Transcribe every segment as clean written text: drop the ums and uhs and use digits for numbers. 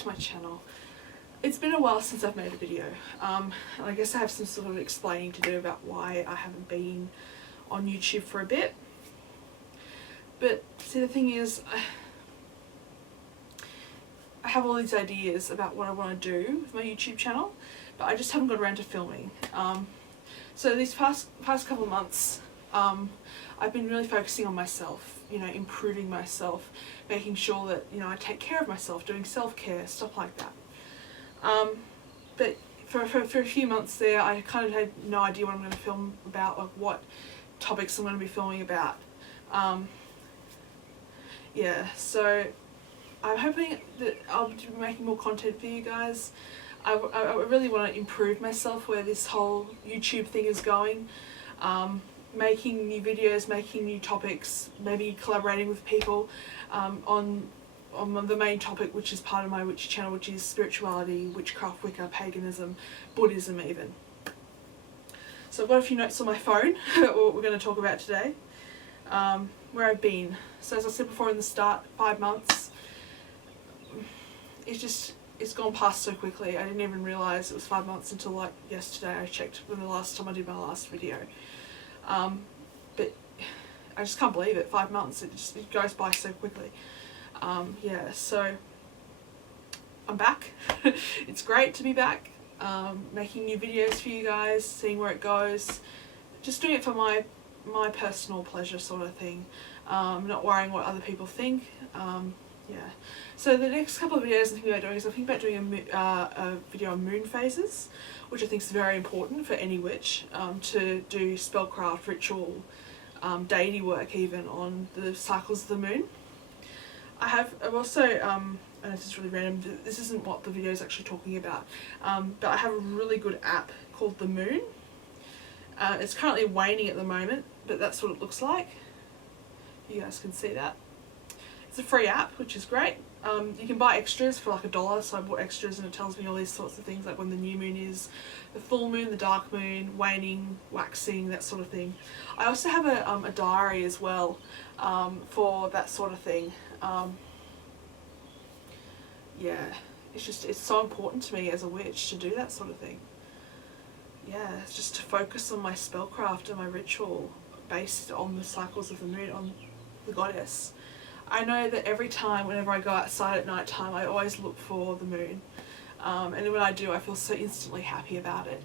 to my channel. It's been a while since I've made a video. And I guess I have some sort of explaining to do about why I haven't been on YouTube for a bit. But see, the thing is, I have all these ideas about what I want to do with my YouTube channel, but I just haven't got around to filming. So these past couple of months, I've been really focusing on myself, you know, improving myself, making sure that, you know, I take care of myself, doing self-care, stuff like that. But for a few months there, I kind of had no idea what I'm going to film about, like what topics I'm going to be filming about. Yeah, so I'm hoping that I'll be making more content for you guys. I really want to improve myself where this whole YouTube thing is going. Making new videos, making new topics, maybe collaborating with people on the main topic, which is part of my witchy channel, which is spirituality, witchcraft, Wicca, paganism, Buddhism even. So I've got a few notes on my phone what we're going to talk about today. Where I've been. So as I said before in the start, 5 months. It's gone past so quickly. I didn't even realise it was 5 months until like yesterday. I checked when the last time I did my last video. But I just can't believe it. 5 months. It goes by so quickly. Yeah, so I'm back. It's great to be back. Making new videos for you guys, seeing where it goes. Just doing it for my personal pleasure sort of thing. Not worrying what other people think. Yeah. So the next couple of videos I'm thinking about doing is I'm thinking about doing a video on moon phases, which I think is very important for any witch, to do spellcraft, ritual, deity work even on the cycles of the moon. I've also, and this is really random, this isn't what the video is actually talking about, but I have a really good app called The Moon. It's currently waning at the moment, but that's what it looks like. You guys can see that. It's a free app, which is great. You can buy extras for like $1, so I bought extras and it tells me all these sorts of things, like when the new moon is, the full moon, the dark moon, waning, waxing, that sort of thing. I also have a diary as well, for that sort of thing. Yeah, it's so important to me as a witch to do that sort of thing. Yeah, it's just to focus on my spellcraft and my ritual based on the cycles of the moon, on the goddess. I know that every time, whenever I go outside at night time, I always look for the moon. And when I do, I feel so instantly happy about it.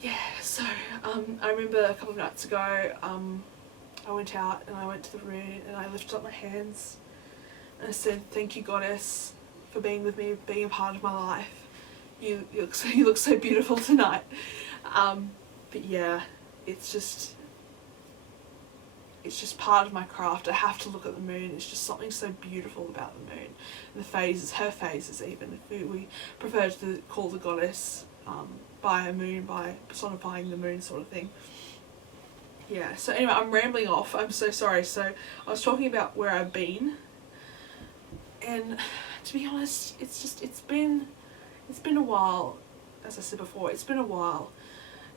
Yeah, so I remember a couple of nights ago, I went out and I went to the moon and I lifted up my hands and I said, "Thank you, goddess, for being with me, being a part of my life. You look so beautiful tonight." But yeah, it's just part of my craft. I have to look at the moon. It's just something so beautiful about the moon. The phases, her phases even. We prefer to call the goddess by a moon, by personifying the moon sort of thing. Yeah, so anyway, I'm rambling off. I'm so sorry. So I was talking about where I've been. And to be honest, it's been a while. As I said before, it's been a while.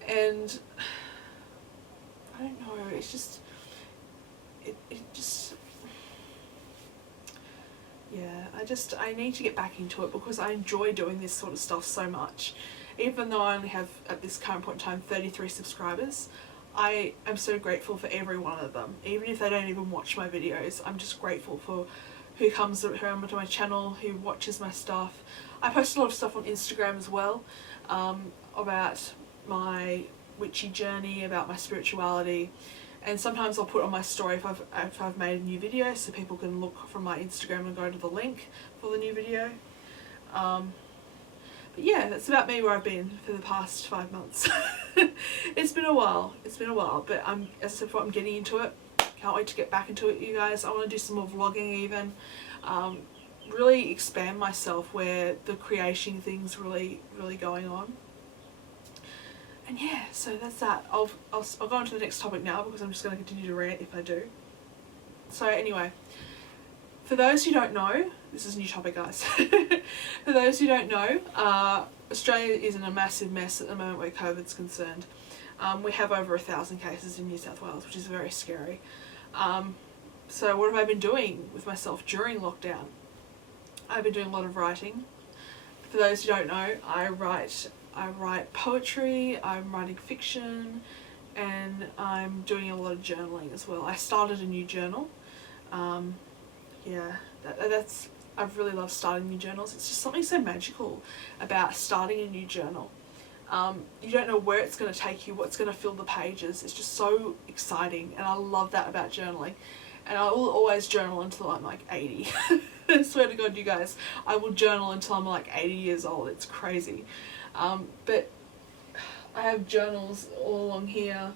And I don't know, it's just yeah, I need to get back into it because I enjoy doing this sort of stuff so much. Even though I only have, at this current point in time, 33 subscribers, I am so grateful for every one of them. Even if they don't even watch my videos, I'm just grateful for who comes around to my channel, who watches my stuff. I post a lot of stuff on Instagram as well, about my witchy journey, about my spirituality. And sometimes I'll put on my story if I've made a new video, so people can look from my Instagram and go to the link for the new video. But yeah, that's about me, where I've been for the past 5 months. It's been a while, but as I said before, I'm getting into it. Can't wait to get back into it, you guys. I want to do some more vlogging even. Really expand myself where the creation thing's really going on. And yeah, so that's that. I'll go on to the next topic now because I'm just going to continue to rant if I do. So anyway, for those who don't know, this is a new topic, guys. For those who don't know, Australia is in a massive mess at the moment where COVID's concerned. We have over 1,000 cases in New South Wales, which is very scary. So what have I been doing with myself during lockdown? I've been doing a lot of writing. For those who don't know, I write poetry, I'm writing fiction, and I'm doing a lot of journaling as well. I started a new journal. Yeah, that's I've really loved starting new journals. It's just something so magical about starting a new journal. You don't know where it's going to take you, what's going to fill the pages. It's just so exciting, and I love that about journaling. And I will always journal until I'm like 80. I swear to God, you guys, I will journal until I'm like 80 years old. It's crazy. But I have journals all along here,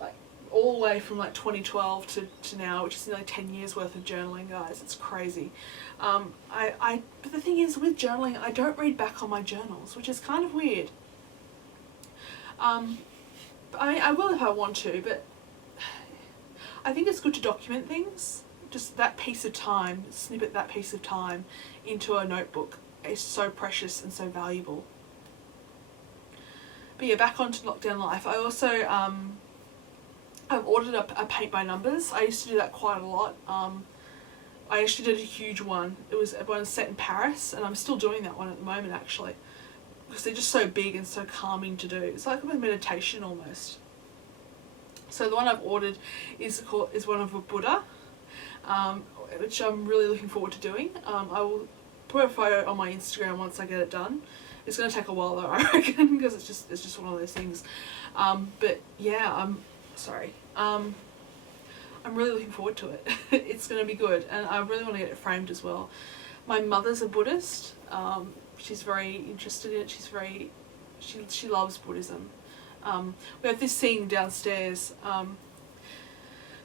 like all the way from like 2012 to now, which is nearly 10 years worth of journaling, guys. It's crazy. But the thing is, with journaling, I don't read back on my journals, which is kind of weird. I will if I want to, but I think it's good to document things. Just that piece of time, snippet that piece of time into a notebook is so precious and so valuable. But yeah, back onto lockdown life. I also I've ordered a paint by numbers. I used to do that quite a lot. I actually did a huge one. It was one set in Paris, and I'm still doing that one at the moment actually, because they're just so big and so calming to do. It's like a meditation almost. So the one I've ordered is one of a Buddha, which I'm really looking forward to doing. I will put a photo on my Instagram once I get it done. It's going to take a while though, I reckon, because it's just one of those things. But yeah, I'm really looking forward to it. It's going to be good, and I really want to get it framed as well. My mother's a Buddhist. She's very interested in it. She loves Buddhism. We have this thing downstairs,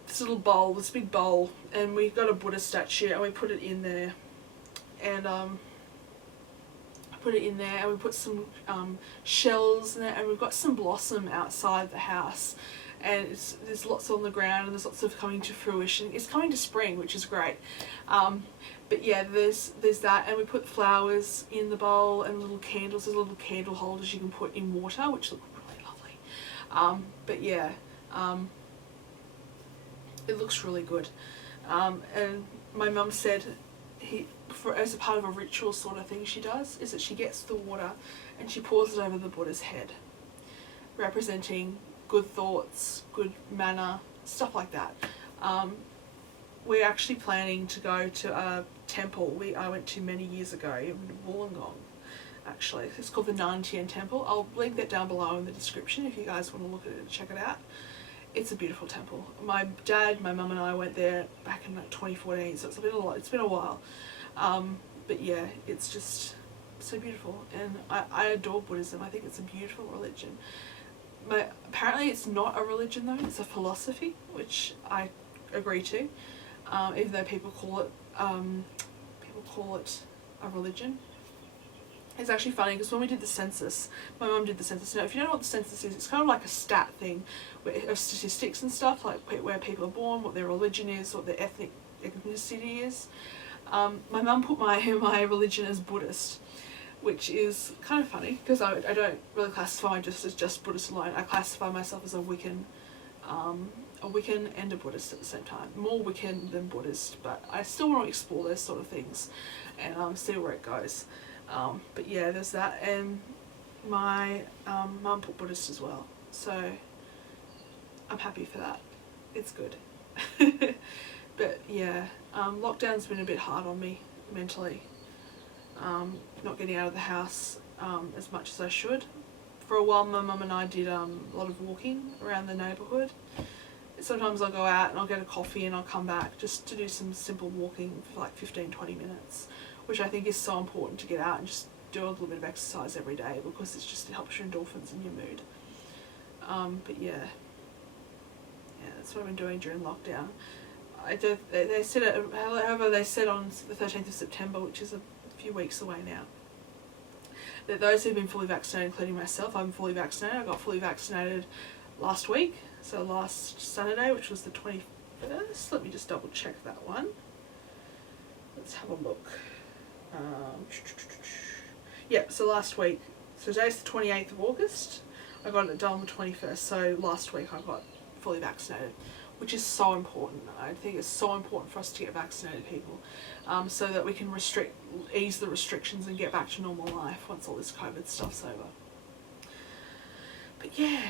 this little bowl, this big bowl, and we've got a Buddha statue, and we put it in there, and we put some shells in there, and we've got some blossom outside the house, and there's lots on the ground, and there's lots of coming to fruition. It's coming to spring, which is great. But yeah, there's that, and we put flowers in the bowl and little candles. There's little candle holders you can put in water, which look really lovely. But yeah, it looks really good. And my mum said as a part of a ritual sort of thing she does, is that she gets the water and she pours it over the Buddha's head, representing good thoughts, good manner, stuff like that. We're actually planning to go to a temple I went to many years ago in Wollongong, actually. It's called the Nantian Temple. I'll link that down below in the description if you guys want to look at it and check it out. It's a beautiful temple. My dad, my mum and I went there back in like 2014, so it's been a while. But yeah, it's just so beautiful, and I adore Buddhism. I think it's a beautiful religion. Apparently it's not a religion though, it's a philosophy, which I agree to, even though people call it a religion. It's actually funny because when we did the census, my mum did the census. Now, if you don't know what the census is, it's kind of like a stat thing of statistics and stuff, like where people are born, what their religion is, what their ethnicity is. My mum put my religion as Buddhist, which is kind of funny because I don't really classify myself as just Buddhist alone. I classify myself as a Wiccan and a Buddhist at the same time. More Wiccan than Buddhist, but I still want to explore those sort of things and see where it goes. But yeah, there's that, and my mum put Buddhist as well, so I'm happy for that. It's good. But yeah, lockdown's been a bit hard on me mentally. Not getting out of the house as much as I should. For a while my mum and I did a lot of walking around the neighbourhood. Sometimes I'll go out and I'll get a coffee and I'll come back just to do some simple walking for like 15-20 minutes, which I think is so important to get out and just do a little bit of exercise every day, because it helps your endorphins and your mood. But yeah, that's what I've been doing during lockdown. They said on the 13th of September, which is a few weeks away now, that those who've been fully vaccinated, including myself, I'm fully vaccinated. I got fully vaccinated last week, so last Saturday, which was the 21st. Let me just double check that one. Let's have a look. Yep, so last week. So today's the 28th of August. I got it done on the 21st, so last week I got fully vaccinated, which is so important. I think it's so important for us to get vaccinated, people, so that we can ease the restrictions and get back to normal life once all this COVID stuff's over. But yeah,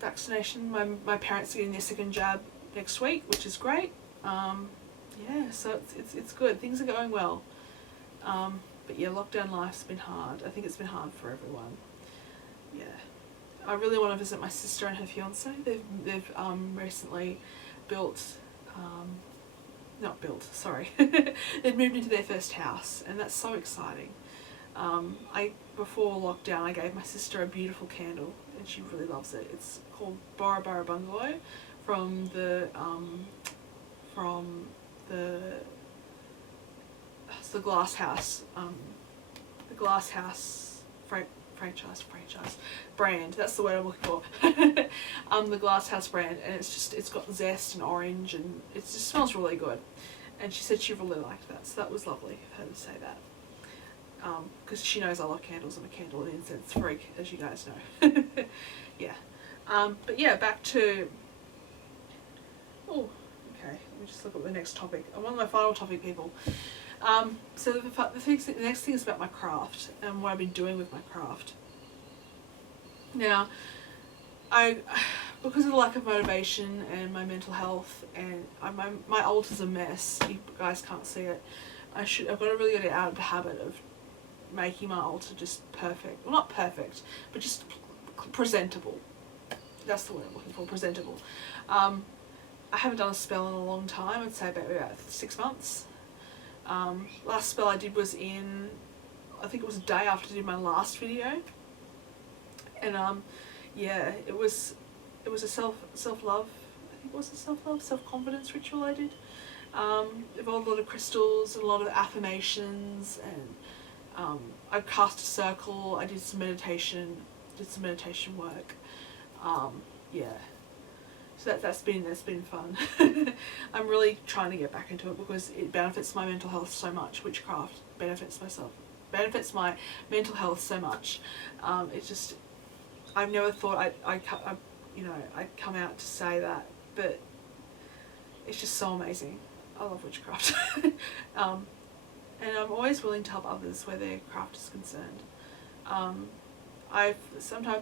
vaccination, my parents are getting their second jab next week, which is great. Yeah, so it's good. Things are going well. But yeah, lockdown life's been hard. I think it's been hard for everyone. Yeah. I really want to visit my sister and her fiance. They've recently they've moved into their first house, and that's so exciting. Before lockdown, I gave my sister a beautiful candle, and she really loves it. It's called Bora Bora Bungalow from the Glass House, the Glass House franchise brand. That's the word I'm looking for. The Glass House brand, and it's got zest and orange, and it just smells really good. And she said she really liked that, so that was lovely of her to say that. Because she knows I love candles. I'm a candle and incense freak, as you guys know. Yeah. But yeah, back to. Oh, okay. Let me just look at the next topic. I'm on my final topic, people. So the next thing is about my craft and what I've been doing with my craft. Now, because of the lack of motivation and my mental health, and my altar's a mess. You guys can't see it. I've got to really get out of the habit of making my altar just perfect. Well, not perfect, but just presentable. That's the word I'm looking for. Presentable. I haven't done a spell in a long time. I'd say about 6 months. Last spell I did was I think it was a day after I did my last video, and yeah, it was a self-love. I think it was a self-confidence ritual I did. It involved a lot of crystals and a lot of affirmations, and I cast a circle. I did some meditation work. Yeah. So that's been fun. I'm really trying to get back into it because it benefits my mental health so much. Witchcraft benefits my mental health so much. I've never thought I'd come out to say that, but it's just so amazing. I love witchcraft. And I'm always willing to help others where their craft is concerned. I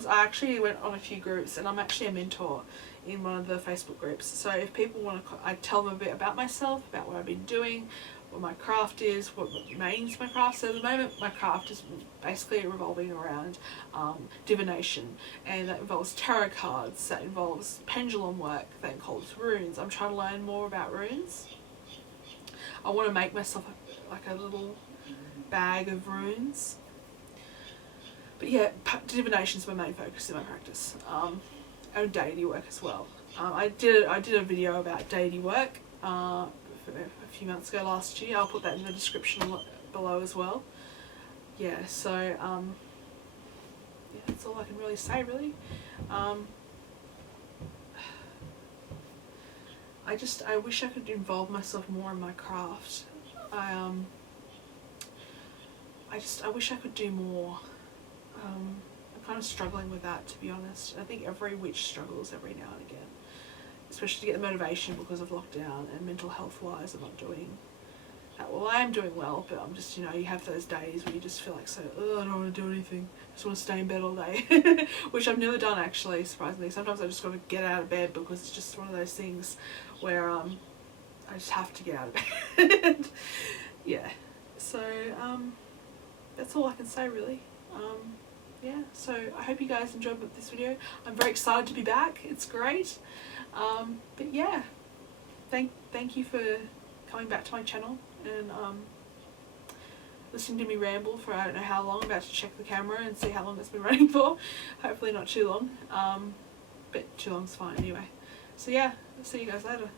actually went on a few groups, and I'm actually a mentor in one of the Facebook groups. So if people want to, I tell them a bit about myself, about what I've been doing, what my craft is, what remains my craft. So at the moment, my craft is basically revolving around divination, and that involves tarot cards, that involves pendulum work, that involves runes. I'm trying to learn more about runes. I want to make myself like a little bag of runes. But yeah, divination is my main focus in my practice, and deity work as well. I did a video about deity work a few months ago last year. I'll put that in the description below as well. Yeah, so yeah, that's all I can really say, really. I wish I could involve myself more in my craft. I wish I could do more. I'm kind of struggling with that, to be honest. I think every witch struggles every now and again, especially to get the motivation because of lockdown, and mental health wise I'm not doing that well. I am doing well, but I'm just, you have those days where you just feel like I don't want to do anything. I just want to stay in bed all day, which I've never done actually, surprisingly. Sometimes I just got to get out of bed because it's just one of those things where I just have to get out of bed. Yeah, so that's all I can say, really. Yeah, so I hope you guys enjoyed this video. I'm very excited to be back. It's great. But yeah, thank you for coming back to my channel and listening to me ramble for I don't know how long. I'm about to check the camera and see how long it's been running for. Hopefully not too long. But too long's fine anyway. So yeah, see you guys later.